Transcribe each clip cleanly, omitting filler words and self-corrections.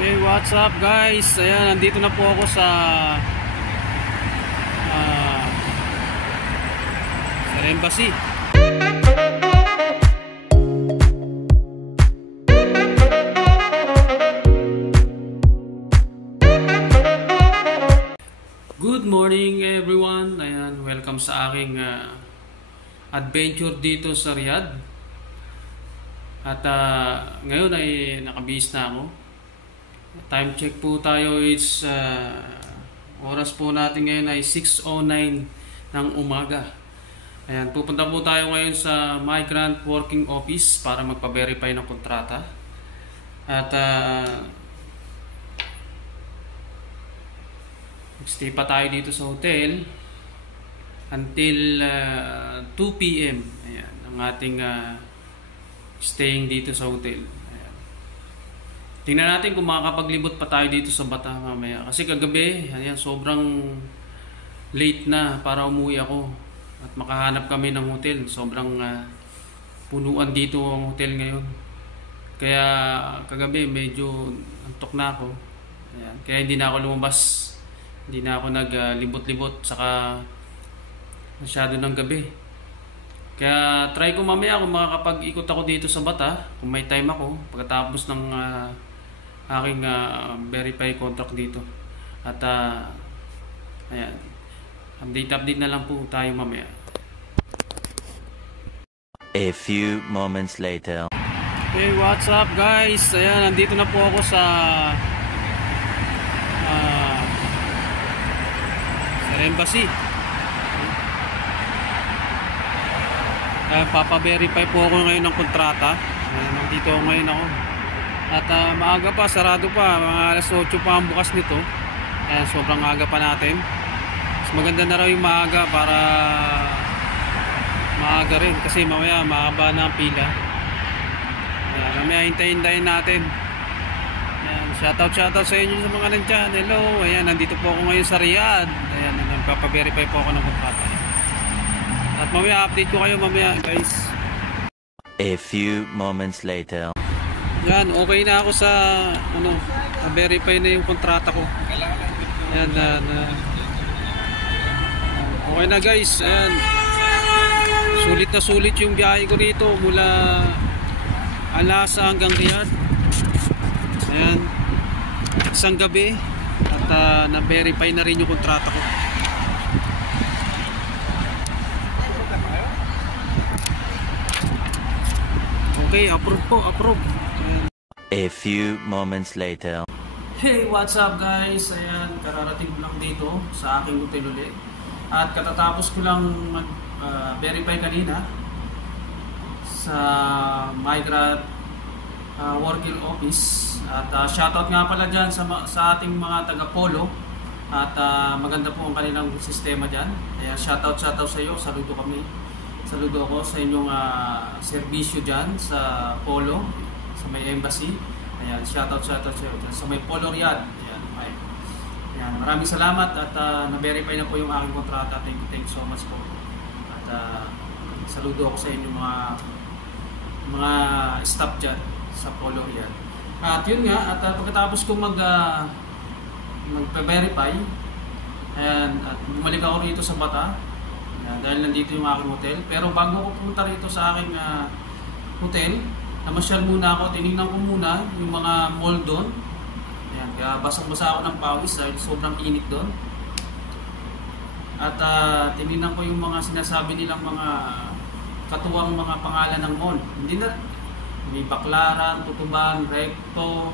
Hey, what's up guys? Ayan, nandito na po ako sa embassy. Good morning everyone. Ayan, welcome sa aking adventure dito sa Riyadh. At ngayon ay nakabihis na ako. Time check po tayo is oras po natin ngayon ay 6:09 ng umaga. Ayan, pupunta po tayo ngayon sa Migrant Working Office para magpa-verify ng kontrata. At stay pa tayo dito sa hotel until 2 PM. Ayan, ang ating staying dito sa hotel. Tingnan natin kung makakapaglibot pa tayo dito sa Bata mamaya. Kasi kagabi, ayan, sobrang late na para umuwi ako. At makahanap kami ng hotel. Sobrang punuan dito ang hotel ngayon. Kaya kagabi medyo antok na ako. Ayan, kaya hindi na ako lumabas. Hindi na ako naglibot-libot. Saka masyado ng gabi. Kaya try ko mamaya kung makakapag-ikot ako dito sa Bata. Kung may time ako. Pagkatapos ng aking verify contract dito. At ayan, update na lang po tayo mamaya. A few moments later. Hey, what's up guys? Ayan, nandito na po ako sa embassy. Papa-verify po ako ngayon ng kontrata. Ayan, nandito ako ngayon ako. At maaga pa, sarado pa, mga alas 8 pa ang bukas nito. Ayan, sobrang aga pa natin. Mas maganda na raw yung maaga para maaga rin kasi mamaya mahaba na ang pila. Ayan, mamaya hintayin natin. Ayan, shoutout sa inyo sa mga nandyan. Hello, ayan, nandito po ako ngayon sa Riyadh. Ayan, nagpapa-verify po ako ng kontrata. At mamaya update ko kayo mamaya guys. A few moments later. Yan, okay na ako sa verify na yung kontrata ko. Ayan, okay na guys. Ayan, sulit na sulit yung biyahe ko rito mula Alasa hanggang Riyadh. Ayan, isang gabi. At na-verify na rin yung kontrata ko. Okay, approve po, approve. A few moments later. Hey, what's up guys? Ayan, kararating ko lang dito sa aking hotel ulit. At katatapos ko lang mag-verify kanina sa Migrant Working Office. At shoutout nga pala dyan sa ating mga taga-Polo. At maganda po ang kanilang sistema dyan. Kaya shoutout sa iyo, saludo kami. Saludo ako sa inyong serbisyo dyan sa Polo, sa may embassy. Ayan, shoutout sa iyo dyan sa may Polo Riyadh. Ayan, okay. Ayan, maraming salamat at na-verify na po yung aking kontrata. Thank you so much po. At saludo ako sa inyong mga staff dyan sa Polo Riyadh. At yun nga, at pagkatapos ko mag-verify, ayan, at bumalik ako rito sa Bata. Dahil nandito yung aking hotel. Pero bago ko pumunta rito sa aking hotel, namasyal muna ako, tinignan ko muna yung mga mall doon. Ayan, kaya basang-basa ako ng pawis dahil sobrang init doon. At tinignan ko yung mga sinasabi nilang mga katuwang mga pangalan ng mall. Hindi na, may Baclaran, Tutuban, Recto,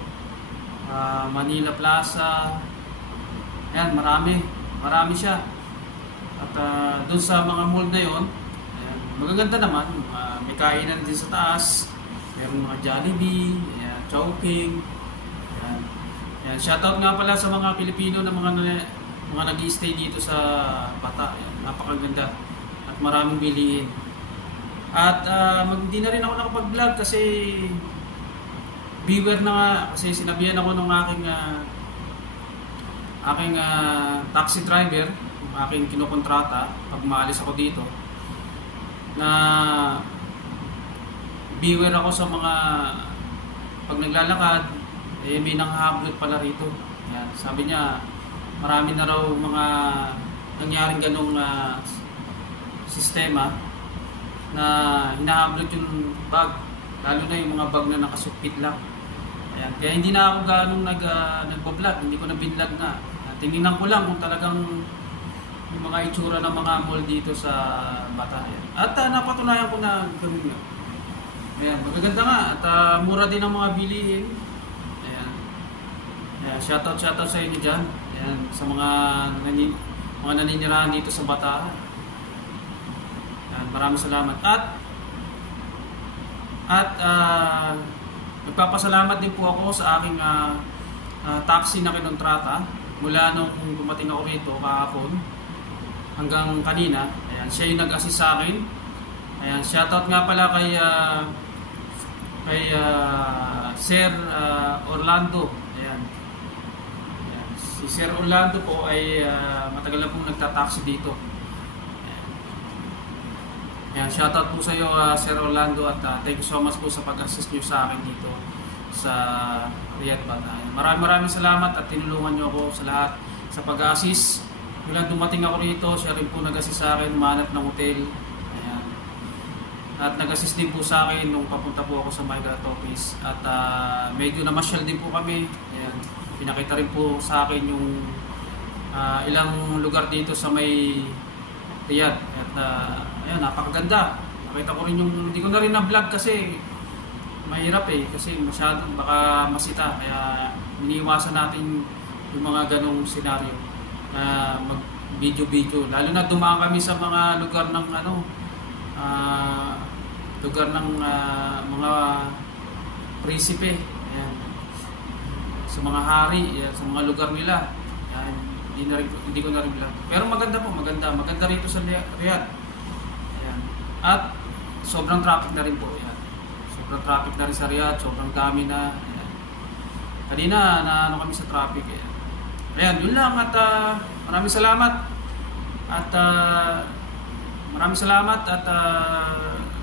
Manila Plaza. Ayan, marami siya. At doon sa mga mall na yun, ayan, magaganda naman. May kainan din sa taas. Meron mga Jollibee, ayan, Chowking. Ayan. Ayan, shoutout nga pala sa mga Pilipino na mga nag-i-stay dito sa Bata. Ayan, napakaganda at maraming bilihin. At hindi na rin ako nakapag-vlog kasi beware na nga. Kasi sinabihan ako ng aking taxi driver, aking kinokontrata pag maalis ako dito, na beware ako sa mga pag naglalakad eh may nanghahablot pala rito. Ayan, sabi niya marami na raw mga nangyaring ganong sistema na hinahablot yung bag, lalo na yung mga bag na nakasupit lang. Ayan, kaya hindi na ako ganong nagbablog, hindi ko na binlog na. Tingnan ko lang kung talagang yung mga itsura ng mga mall dito sa Bata. Ayan. At napatunayan ko na gano'n nga. Ayan, magaganda nga at mura din ang mga bilihin. Ayan. Ayan, shoutout sa inyo dyan. Ayan, sa mga naninirahan dito sa Bata. Ayan, maraming salamat. At nagpapasalamat din po ako sa aking taxi na kinontrata mula nung dumating ako rito kahapon hanggang kanina. Ayan, siya yung nag-assist sa akin. Ayan, shoutout nga pala kay Sir Orlando. Ayan. Ayan. Si Sir Orlando po ay matagal na pong nagtataxi dito. Ayan, shoutout po sa iyo Sir Orlando at thank you so much po sa pag-assist niyo sa akin dito sa Riyadh Bata. Maraming salamat at tinulungan niyo ako sa lahat sa pag-assist. Mula dumating ako rito, siya rin po nag-assist sa akin, umanap ng hotel. Ayan. At nag-assist din po sa akin nung papunta po ako sa Migrant Office. At medyo namasyal din po kami. Ayan. Pinakita rin po sa akin yung ilang lugar dito sa may Riyadh. At ayan, napakaganda. Nakita ko rin yung, hindi ko na rin na-vlog kasi mahirap kasi masyadong baka masita. Kaya iniiwasan natin yung mga ganong senaryo. Mag video lalo na dumaan kami sa mga lugar ng mga prinsipe. Ayan. Sa mga hari, ayan, sa mga lugar nila. Ayan, hindi ko na rin lang. Pero maganda rito sa Riyadh. Ayan. At sobrang traffic na rin po. Ayan. Sobrang traffic na rin sa Riyadh, sobrang dami na. Ayan. Kanina kami sa traffic. Ayan. Ayan, yun lang at maraming salamat at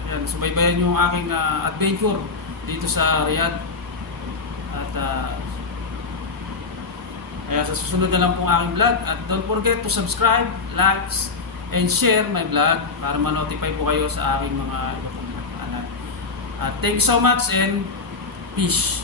ayan, subaybayan yung aking adventure dito sa Riyadh at ayan, sa susunod na lang pong aking vlog at don't forget to subscribe, likes, and share my vlog para ma-notify po kayo sa aking mga iba pong vlog. Thank you so much and peace.